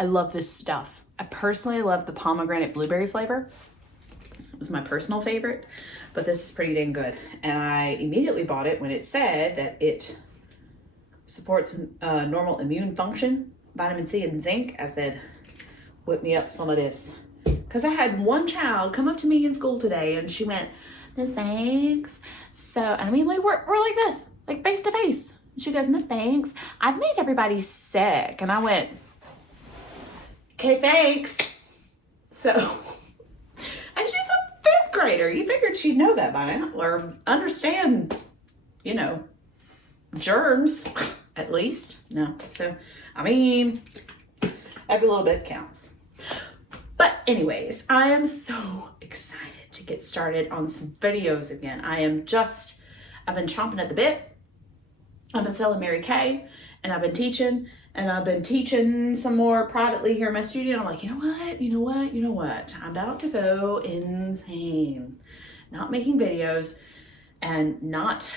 I love this stuff. I personally love the pomegranate blueberry flavor. It was my personal favorite, but this is pretty dang good. And I immediately bought it when it said that it supports normal immune function, vitamin C and zinc. I said, whip me up some of this. Because I had one child come up to me in school today and she went, Miss Thanks. So, I mean, like, we're like this, like face to face. She goes, Miss Thanks, I've made everybody sick. And I went, okay, thanks. So, and she's a fifth grader. You figured she'd know that by now, or understand, you know, germs, at least. No. So, I mean, every little bit counts. But anyways, I am so excited to get started on some videos again. I've been chomping at the bit. I've been selling Mary Kay, and I've been teaching some more privately here in my studio. And I'm like, you know what? I'm about to go insane. Not making videos and not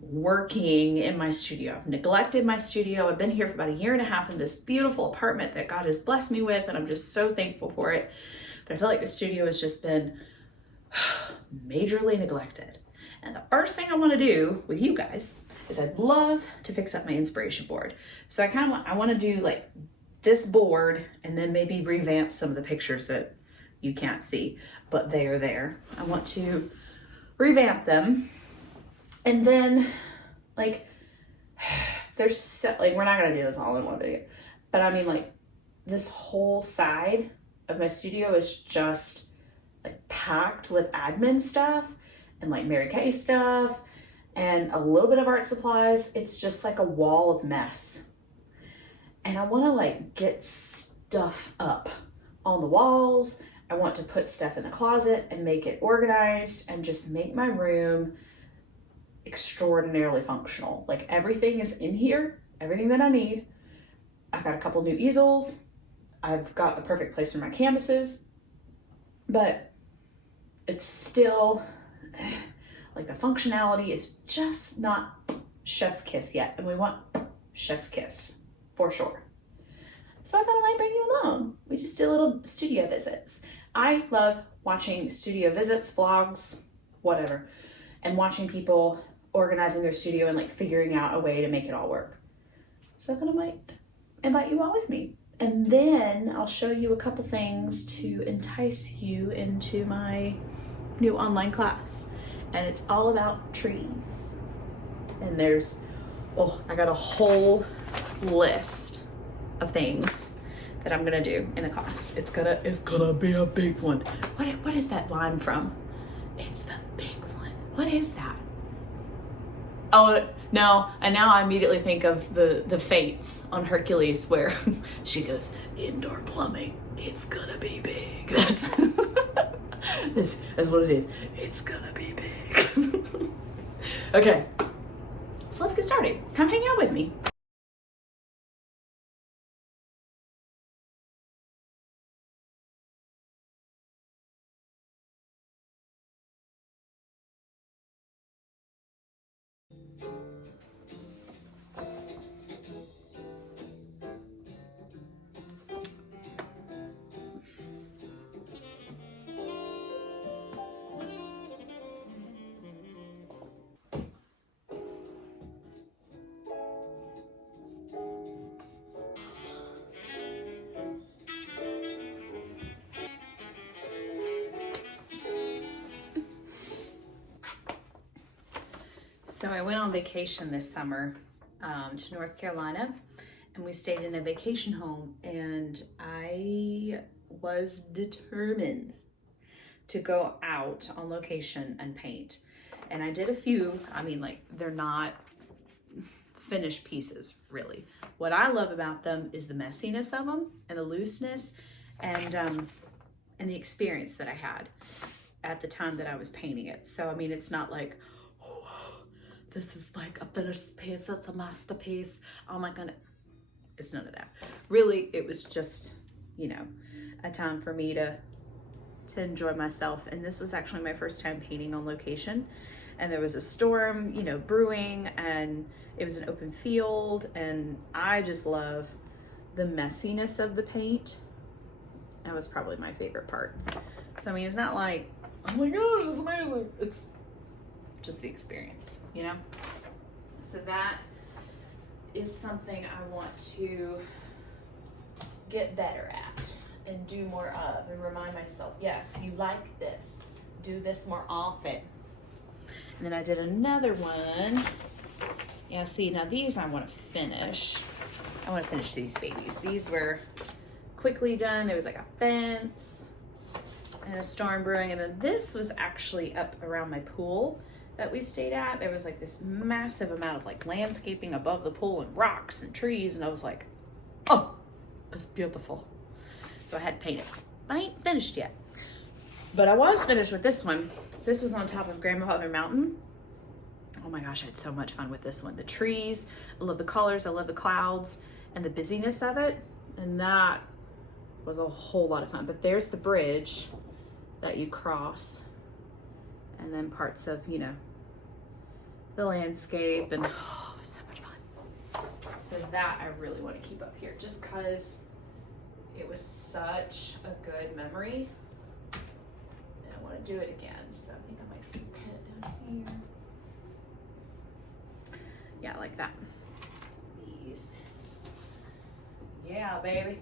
working in my studio. I've neglected my studio. I've been here for about a year and a half in this beautiful apartment that God has blessed me with, and I'm just so thankful for it. But I feel like the studio has just been majorly neglected. And the first thing I want to do with you guys is I'd love to fix up my inspiration board. So I want to do like this board and then maybe revamp some of the pictures that you can't see, but they are there. I want to revamp them. And then like, there's so, like, we're not going to do this all in one video, but I mean, like, this whole side of my studio is just like packed with admin stuff and like Mary Kay stuff and a little bit of art supplies. It's just like a wall of mess. And I want to like get stuff up on the walls. I want to put stuff in the closet and make it organized and just make my room extraordinarily functional. Like, everything is in here, everything that I need. I've got a couple new easels. I've got the perfect place for my canvases, but it's still like the functionality is just not chef's kiss yet, and we want chef's kiss for sure. So I thought I might bring you along. We just do little studio visits. I love watching studio visits, vlogs, whatever, and watching people organizing their studio and like figuring out a way to make it all work. So I thought I might invite you all with me. And then I'll show you a couple things to entice you into my new online class. And it's all about trees. And I got a whole list of things that I'm gonna do in the class. It's gonna be a big one. What is that line from? It's the big one. What is that? Oh no, and now I immediately think of the Fates on Hercules where she goes, indoor plumbing, it's gonna be big. That's what it is. It's gonna be big. Okay, so let's get started. Come hang out with me. So I went on vacation this summer to North Carolina, and we stayed in a vacation home, and I was determined to go out on location and paint. And I did a few. I mean, like, they're not finished pieces, really. What I love about them is the messiness of them and the looseness and the experience that I had at the time that I was painting it. So, I mean, it's not like, this is like a finished piece, it's a masterpiece, oh my goodness. It's none of that. Really, it was just, you know, a time for me to enjoy myself. And this was actually my first time painting on location. And there was a storm, you know, brewing, and it was an open field. And I just love the messiness of the paint. That was probably my favorite part. So, I mean, it's not like, oh my gosh, it's amazing. It's just the experience, you know? So that is something I want to get better at and do more of, and remind myself, yes, you like this. Do this more often. And then I did another one. Yeah, see, now these I want to finish. I want to finish these babies. These were quickly done. There was like a fence and a storm brewing. And then this was actually up around my pool that we stayed at. There was like this massive amount of like landscaping above the pool and rocks and trees. And I was like, oh, it's beautiful. So I had to paint it. I ain't finished yet. But I was finished with this one. This was on top of Grandfather Mountain. Oh my gosh, I had so much fun with this one. The trees, I love the colors, I love the clouds, and the busyness of it. And that was a whole lot of fun. But there's the bridge that you cross, and then parts of, you know, the landscape, and oh, it was so much fun. So that I really want to keep up here, just because it was such a good memory. And I want to do it again. So I think I might put it down here. Yeah, like that. Just these. Yeah, baby.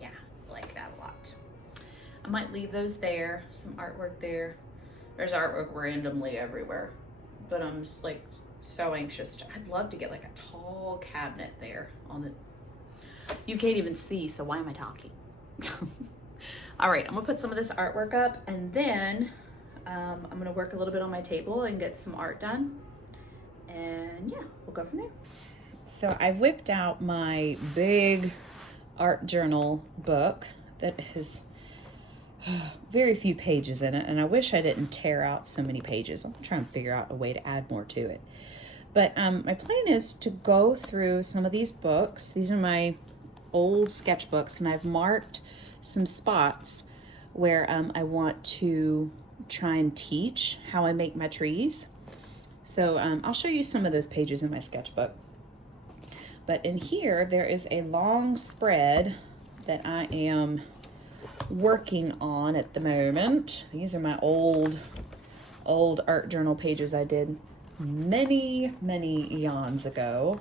Yeah, I like that a lot. I might leave those there, some artwork there. There's artwork randomly everywhere, but I'm just like so anxious to, I'd love to get like a tall cabinet there on the, you can't even see, so why am I talking? All right, I'm gonna put some of this artwork up, and then I'm gonna work a little bit on my table and get some art done, and yeah, we'll go from there. So I whipped out my big art journal book that has very few pages in it, and I wish I didn't tear out so many pages. I'm trying to figure out a way to add more to it. But my plan is to go through some of these books. These are my old sketchbooks, and I've marked some spots where I want to try and teach how I make my trees. So I'll show you some of those pages in my sketchbook. But in here, there is a long spread that I am working on at the moment. These are my old art journal pages I did many eons ago.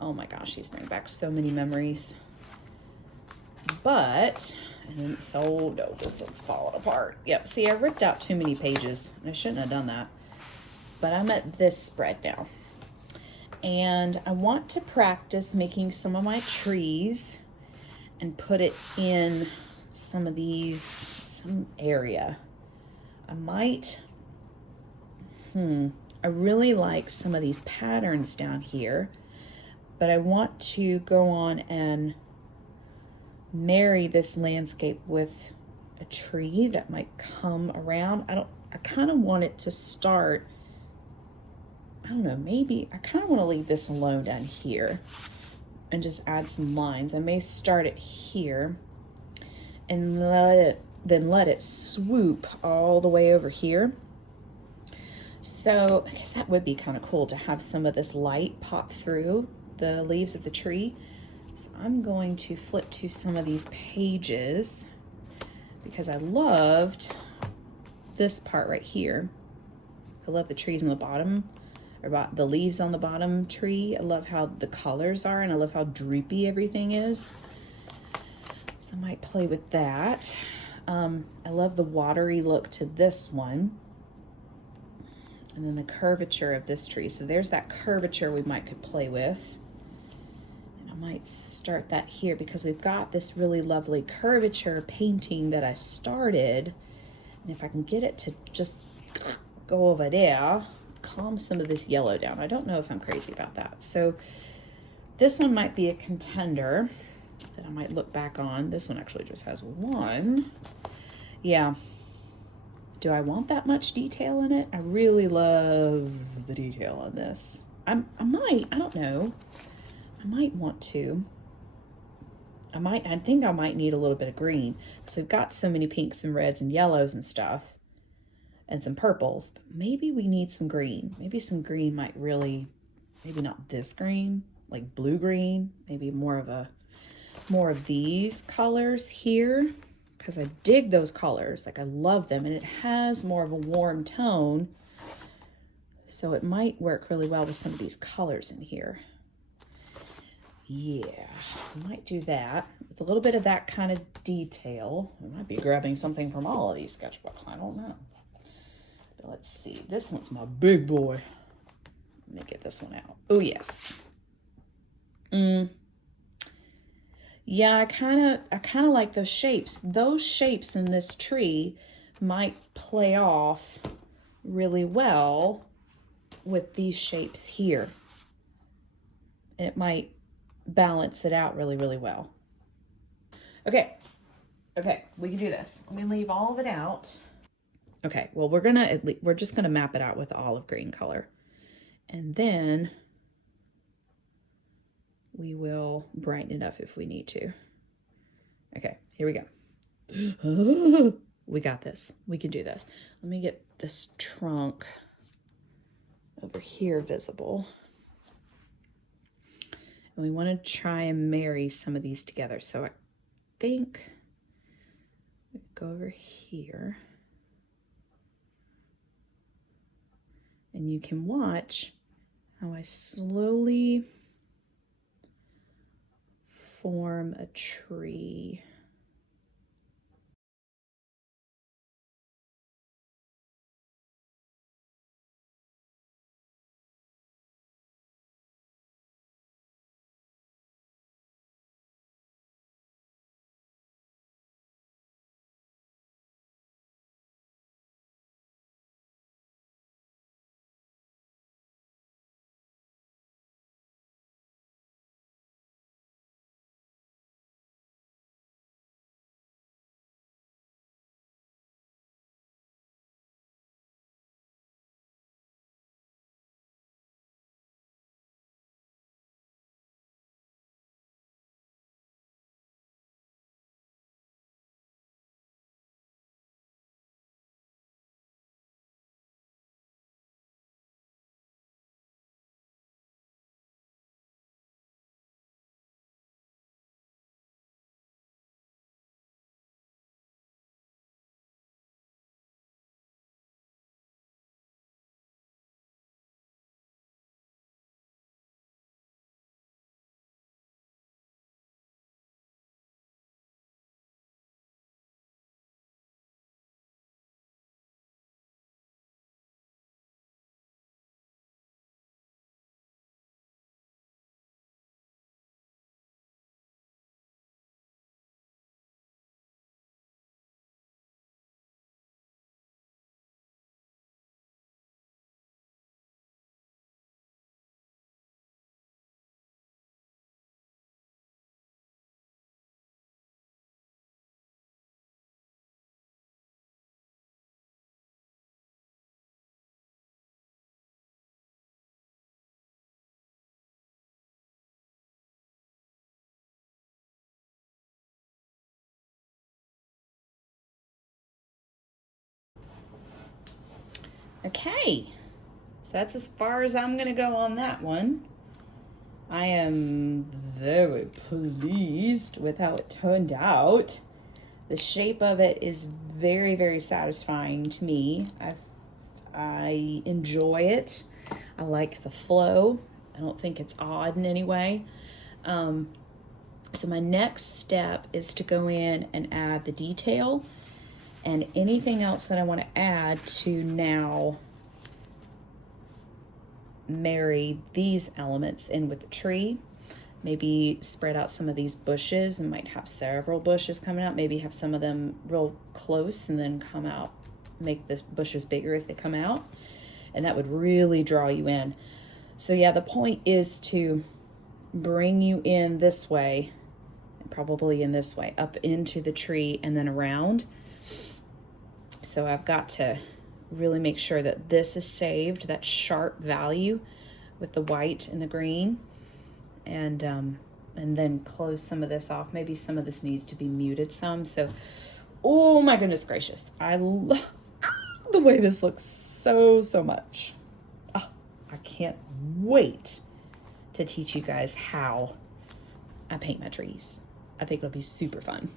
Oh my gosh, these bring back so many memories. But, and so, no, this one's falling apart. Yep, see, I ripped out too many pages. I shouldn't have done that. But I'm at this spread now. And I want to practice making some of my trees and put it in some of these, some area. I might, I really like some of these patterns down here, but I want to go on and marry this landscape with a tree that might come around. I kind of want it to start, I don't know, maybe I kind of want to leave this alone down here and just add some lines. I may start it here and let it swoop all the way over here. So I guess that would be kind of cool to have some of this light pop through the leaves of the tree. So I'm going to flip to some of these pages because I loved this part right here. I love the trees on the bottom, or about the leaves on the bottom tree. I love how the colors are, and I love how droopy everything is. So I might play with that. I love the watery look to this one. And then the curvature of this tree. So there's that curvature we could play with. And I might start that here because we've got this really lovely curvature painting that I started. And if I can get it to just go over there, calm some of this yellow down. I don't know if I'm crazy about that. So this one might be a contender that I might look back on. This one actually just has one. Yeah. Do I want that much detail in it? I really love the detail on this. I don't know. I might want to. I think I might need a little bit of green. So we've got so many pinks and reds and yellows and stuff. and some purples. But maybe we need some green. Maybe some green might really, maybe not this green, like blue green, maybe more of these colors here, because I dig those colors. Like I love them, and it has more of a warm tone. So it might work really well with some of these colors in here. Yeah, I might do that with a little bit of that kind of detail. I might be grabbing something from all of these sketchbooks. I don't know. But let's see. This one's my big boy. Let me get this one out. Oh, yes. Yeah, I kind of like those shapes. Those shapes in this tree might play off really well with these shapes here. And it might balance it out really, really well. Okay, we can do this. Let me leave all of it out. Okay, well, we're just gonna map it out with olive green color, and then we will brighten it up if we need to. Okay, here we go. We got this. We can do this. Let me get this trunk over here visible. And we want to try and marry some of these together. So I think we go over here. And you can watch how I slowly form a tree. Okay, so that's as far as I'm gonna go on that one. I am very pleased with how it turned out. The shape of it is very, very satisfying to me. I enjoy it. I like the flow. I don't think it's odd in any way. So my next step is to go in and add the detail and anything else that I want to add to now marry these elements in with the tree. Maybe spread out some of these bushes and might have several bushes coming out. Maybe have some of them real close and then come out, make the bushes bigger as they come out. And that would really draw you in. So yeah, the point is to bring you in this way, and probably in this way, up into the tree and then around. So I've got to really make sure that this is saved, that sharp value with the white and the green, and then close some of this off. Maybe some of this needs to be muted some. So, oh my goodness gracious, I love the way this looks so much. Oh, I can't wait to teach you guys how I paint my trees. I think it'll be super fun.